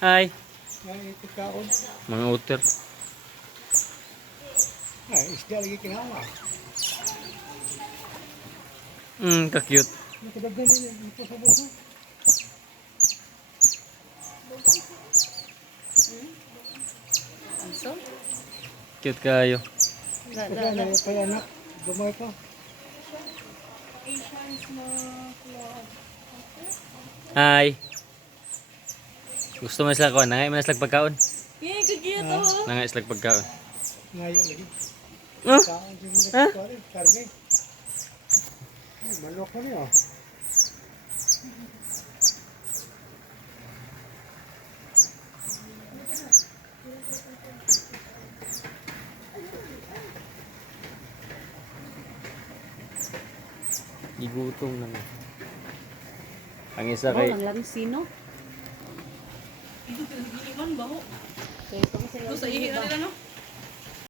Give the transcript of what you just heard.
Hi. Ay, pagkaon. Mga otter. Ay, isda lagi kinawa. Ka-cute. Nakadagdag nila dito sa buso. So, Cute kayo. Kaya anak, gamay pa. Hi. Gusto mo sila ko? Nangay mo na sila pagkaon. yay, kagiyat oh. Nangay sila pagkaon. Ngayon lagi. Ah? Kaon din nila pagkaon. Karne. Ay, manok ko niyo. Igutong naman. Ang isa Oh, kay lang lang sino? Iman ba ho? Kaya ito sa iyo. Sa ihi na nila no?